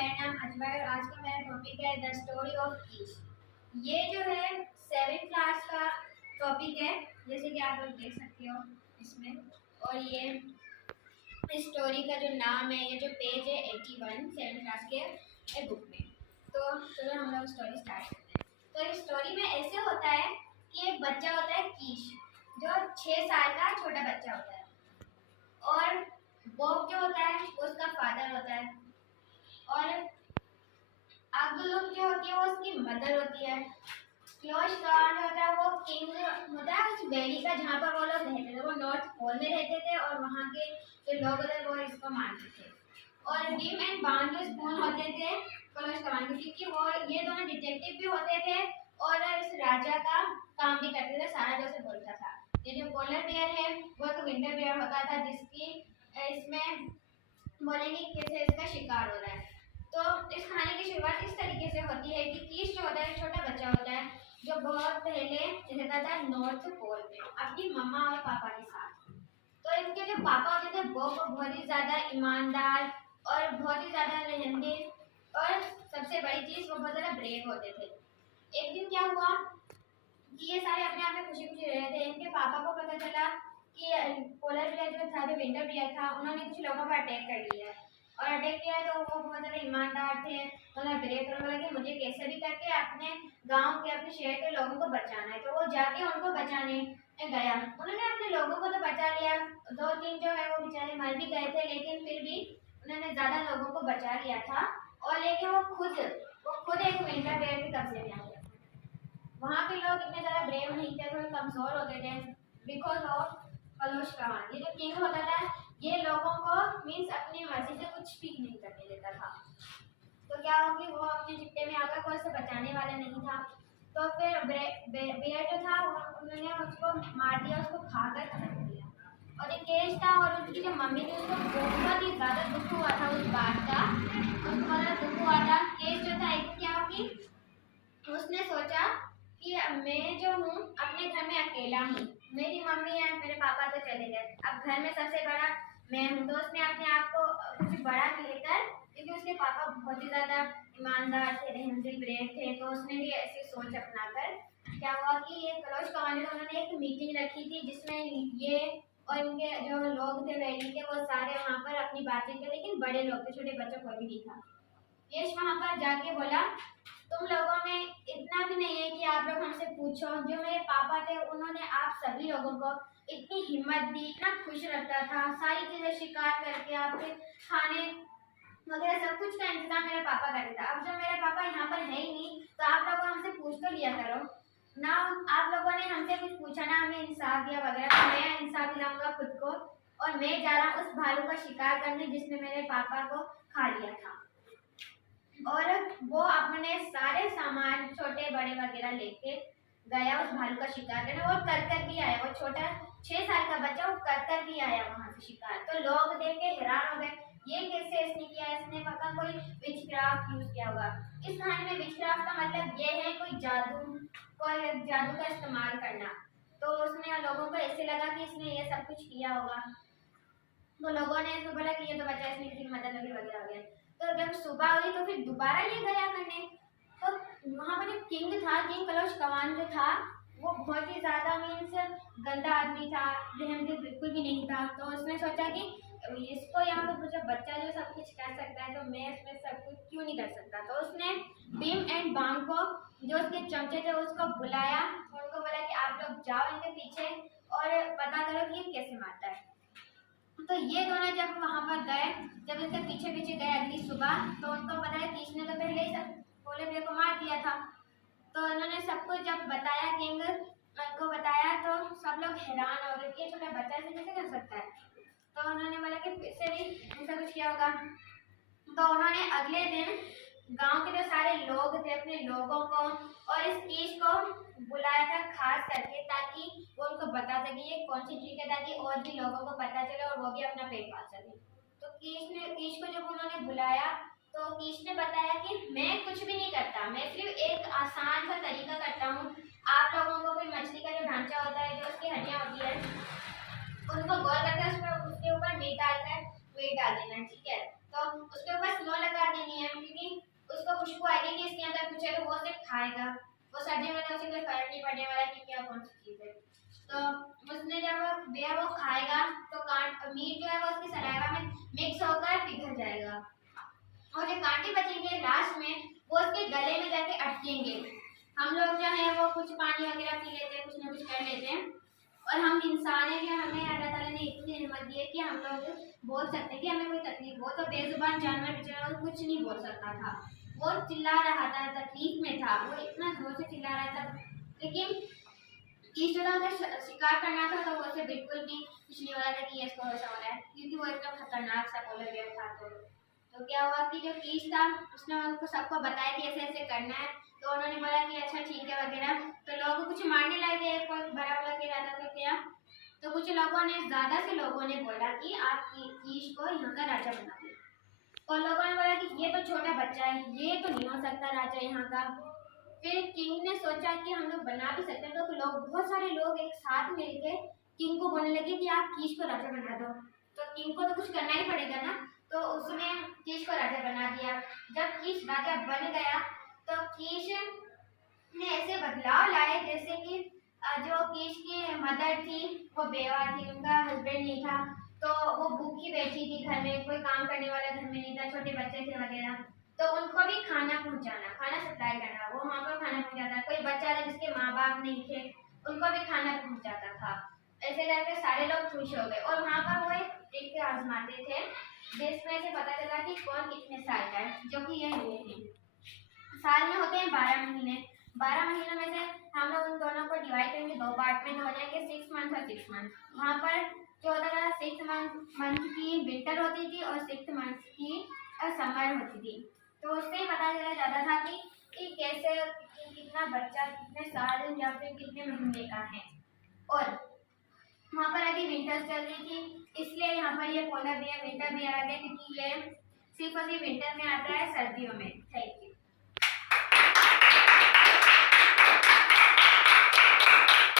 मेरा नाम अजमल और आज का मेरा टॉपिक है द स्टोरी ऑफ कीश। ये जो है 7th क्लास का टॉपिक है, जैसे कि आप लोग देख सकते हो इसमें। और ये स्टोरी का जो नाम है, ये जो पेज है 81 7th क्लास के बुक में। तो चलो हम लोग स्टोरी स्टार्ट करते हैं। तो इस स्टोरी में ऐसे होता है कि एक बच्चा होता है कीश, जो 6 साल का छोटा बच्चा होता है, और बॉब जो होता है वो उसका फादर होता है, और अब्दुल जो होती है वो उसकी मदर होती है। क्लोज कौन होता है, वो किंग होता है उस वैली का जहाँ पर वो लोग रहते थे। वो नॉर्थ पोल में रहते थे और वहाँ के जो लोग होते वो इसको मानते थे। और बीम एंड बान जो स्पून होते थे क्लोज कमान के, क्योंकि वो ये दोनों डिटेक्टिव भी होते थे और इस राजा का काम भी करते थे, सारा जो से बोलता था। ये जो पोलर बियर है वो एक विंटर बियर होता था, जिसकी इसमें बोलेंगे कैसे इसका शिकार हो रहा है। तो इस कहानी की शुरुआत इस तरीके से होती है कि कीश जो होता है छोटा बच्चा होता है, जो बहुत पहले रहता था नॉर्थ पोल में अपनी मम्मा और पापा के साथ। तो इनके जो पापा होते थे वो बहुत ही ज्यादा ईमानदार और बहुत ही ज्यादा रहंदे, और सबसे बड़ी चीज वो बहुत ज्यादा ब्रेव होते थे। एक दिन क्या हुआ कि ये सारे अपने आप में खुशी खुशी रह रहे थे। इनके पापा को पता चला कि पोलर बियर जो था, जो विंटर बियर था, उन्होंने कुछ लोगों पर अटैक कर लिया। और अटैक किया तो वो बहुत ज़्यादा ईमानदार थे, उन्होंने ब्रेव करने लगे मुझे कैसे भी करके अपने गांव के अपने शहर के लोगों को बचाना है। तो वो जाके उनको बचाने गया। उन्होंने अपने लोगों को तो बचा लिया, 2-3 जो है वो बेचारे मर भी गए थे, लेकिन फिर भी उन्होंने ज़्यादा लोगों को बचा लिया था। और लेकिन वो खुद एक विंटर बियर के कब्जे में आ गया। वहाँ के लोग इतने ज़्यादा ब्रेव नहीं थे, थोड़े कमज़ोर होते थे बिकॉज ऑफ कलुष कमान। ये जो किंग होता था ये लोगों को मीन्स अपनी मर्जी से कुछ भी नहीं करने देता था। तो क्या हो कि वो अपने चिट्टे में आकर कोई से बचाने वाला नहीं था। तो फिर बेयर जो था उन्होंने उसको मार दिया, उसको खाकर खत्म कर दिया। और एक केश था और उसकी जो मम्मी थी उसको बहुत ही ज़्यादा दुख हुआ था उस बात का, उसको बहुत दुख हुआ था। केश जो था एक क्या कि उसने सोचा कि मैं जो हूँ अपने घर में अकेला हूँ, मेरी मम्मी है, मेरे पापा तो चले गए, अब घर में सबसे बड़ा मैं हूँ। तो उसने अपने आप को कुछ बड़ा लेकर, क्योंकि उसके पापा बहुत ही ज़्यादा ईमानदार थे, रहमदिल ब्रेव थे, तो उसने भी ऐसी सोच अपनाकर क्या हुआ कि ये कलौश कमांडर उन्होंने एक मीटिंग रखी थी, जिसमें ये और इनके जो लोग थे वैली के वो सारे वहाँ पर अपनी बातें थे, लेकिन बड़े लोग थे, छोटे बच्चों को भी नहीं था। यश वहाँ पर जाके बोला तुम लोगों में इतना भी नहीं है कि आप लोग हमसे पूछो। जो मेरे पापा थे उन्होंने आप सभी लोगों को इतनी हिम्मत दी, इतना खुश रखता था, सारी चीजें शिकार करके आपके खाने वगैरह सब कुछ का इंतजाम मेरा पापा करता था। अब जब मेरे पापा यहाँ पर है ही नहीं तो आप लोगों हमसे पूछ तो लिया करो ना। आप लोगों ने हमसे कुछ पूछा ना, हमें इंसाफ दिया वगैरह, तो मैं इंसाफ दिलाऊंगा खुद को, और मैं जा रहा हूँ उस भालू का शिकार करने जिसने मेरे पापा को खा लिया था। और वो अपने सारे सामान छोटे बड़े वगैरह लेके गया उस भालू का शिकार करने, और कर भी आया। वो छोटा 6 साल का बच्चा वो कर भी आया वहां से शिकार। तो लोग देख के हैरान हो गए, ये कैसे इसने किया, इसने पक्का कोई विच क्राफ्ट यूज किया होगा। इस कहानी में विच क्राफ्ट का मतलब ये है कोई जादू का इस्तेमाल करना। तो उसने लोगों को ऐसे लगा कि इसने ये सब कुछ किया होगा। तो लोगों ने इसको बोला कि ये तो बच्चा इसने किसी की मदद वगैरह हो गया। तो जब सुबह हुई तो फिर दोबारा ये गया करने। तो वहाँ पर जो किंग था, किंग कलौश कमान जो था, वो बहुत ही ज़्यादा मीन्स गंदा आदमी था, रहमदिल बिल्कुल भी नहीं था। तो उसने सोचा कि इसको यहाँ पर जो बच्चा जो सब कुछ कर सकता है तो मैं इसमें सब कुछ क्यों नहीं कर सकता। तो उसने बीम एंड बाम को, जो उसके चमचे थे, उसको बुलाया और उनको बोला कि आप लोग जाओ इनके पीछे और पता करो कि ये कैसे मारता है। तो ये दोनों जब वहाँ पर गए, जब इसके पीछे पीछे गए अगली सुबह, तो उनको पता है कि इसने तो पहले ही सब पोलर बियर को मार दिया था। तो उन्होंने सबको जब बताया, किंग को बताया, तो सब लोग हैरान हो गए कि छोटा बच्चा ऐसे कैसे कर सकता है। तो उन्होंने बोला कि फिर से भी ऐसा कुछ किया होगा। तो उन्होंने अगले दिन गांव के जो सारे लोग थे अपने लोगों को और इस कीश को बुलाया था खास करके, ताकि वो उनको बता सके ये कौन सी ट्रिक है, ताकि और भी लोगों को पता चले और वो भी अपना पेट पाल सके। तो कीश को जब उन्होंने बुलाया तो कीश ने बताया कि मैं कुछ भी नहीं करता, मैं सिर्फ एक आसान सा तरीका करता हूँ। आप लोगों को कोई मछली का जो ढांचा होता है, जो उसकी हड्डियाँ होती है, उनको गोल करके उसके ऊपर मीट डालकर वेट डाल देना है, ठीक है। तो उसके ऊपर स्नो लगा देनी है, क्योंकि सर्दियों में तो उसे कोई फर्क नहीं पड़ने वाला कि क्या कौन सी चीज़ है। तो उसने जब वो खाएगा तो मीट जो है वो उसकी सलाइवा में मिक्स होकर पिघल जाएगा और जो कांटे बचेंगे लास्ट में वो उसके गले में जाके अटकेंगे। हम लोग जो है वो कुछ पानी वगैरह पी लेते हैं, कुछ ना कुछ कर लेते हैं, और हम इंसान हैं कि हमें अल्लाह ताला ने इतनी हिम्मत दी है कि हम लोग बोल सकते हैं कि हमें कोई तकलीफ हो। तो बेजुबान जानवर बेचारा वो कुछ नहीं बोल सकता था, वो चिल्ला रहा था, तकलीफ में था, वो इतना जोर से चिल्ला रहा था। लेकिन कीच जो था उसे शिकार करना था तो वो उसे बिल्कुल भी कुछ नहीं हो रहा था कि ये इसको ऐसा हो रहा है, क्योंकि वो एकदम खतरनाक सा पोलर बेयर था। तो क्या हुआ कि जो कीच था उसने उनको सबको बताया कि ऐसे ऐसे करना है। तो उन्होंने बोला कि अच्छा ठीक है वगैरह। तो लोग कुछ मारने लगे, कोई बड़ा बड़ा के रहा था क्या। तो कुछ लोगों ने, ज़्यादा से लोगों ने बोला कि आप कीच को यहाँ का राजा बना दे, और लोगों ने बोला कि ये तो छोटा बच्चा है, ये तो नहीं हो सकता राजा यहाँ का। फिर किंग ने सोचा कि हम लोग बना भी सकते हैं। तो लोग, बहुत सारे लोग एक साथ मिलकर किंग को बोलने लगे कि आप कीच को राजा बना दो। तो किंग को तो कुछ करना ही पड़ेगा ना, तो उसने कीच को राजा बना दिया। जब कीच राजा बन गया तो कीच ने ऐसे बदलाव लाए जैसे कि जो कीच की मदर थी वो बेवा थी, उनका हस्बैंड नहीं था, तो वो भूखी बैठी थी घर में, कोई काम करने वाला घर में नहीं था, छोटे बच्चे थे वगैरह। तो उनको भी खाना पहुंचाना, खाना सप्लाई करना, वो वहाँ पर खाना पहुंचाता। कोई बच्चा था जिसके माँ बाप नहीं थे, उनको भी खाना पहुंचाता था। ऐसे करके सारे लोग खुश हो गए। और वहाँ पर वो एक ट्रिक आजमाते थे जिसमें से पता चला कि कौन कितने साल का है, जो कि ये हैं। साल में होते हैं 12 महीने। 12 महीनों में से हम लोग उन दोनों को डिवाइड करेंगे, 2 पार्ट में, तो हो जाएंगे 6 मंथ और 6 मंथ। वहाँ पर जो होता था 6 मंथ की विंटर होती थी और 6 मंथ की समर होती थी। तो उससे ही पता चला जाता था कि कैसे कितना बच्चा कितने साल या फिर कितने महीने का है। और वहाँ पर अभी विंटर्स चल रही थी, इसलिए यहाँ पर ये पोलर बेयर विंटर बेयर आ गया, क्योंकि ये सिर्फ और सिर्फ विंटर में आता है, सर्दियों में।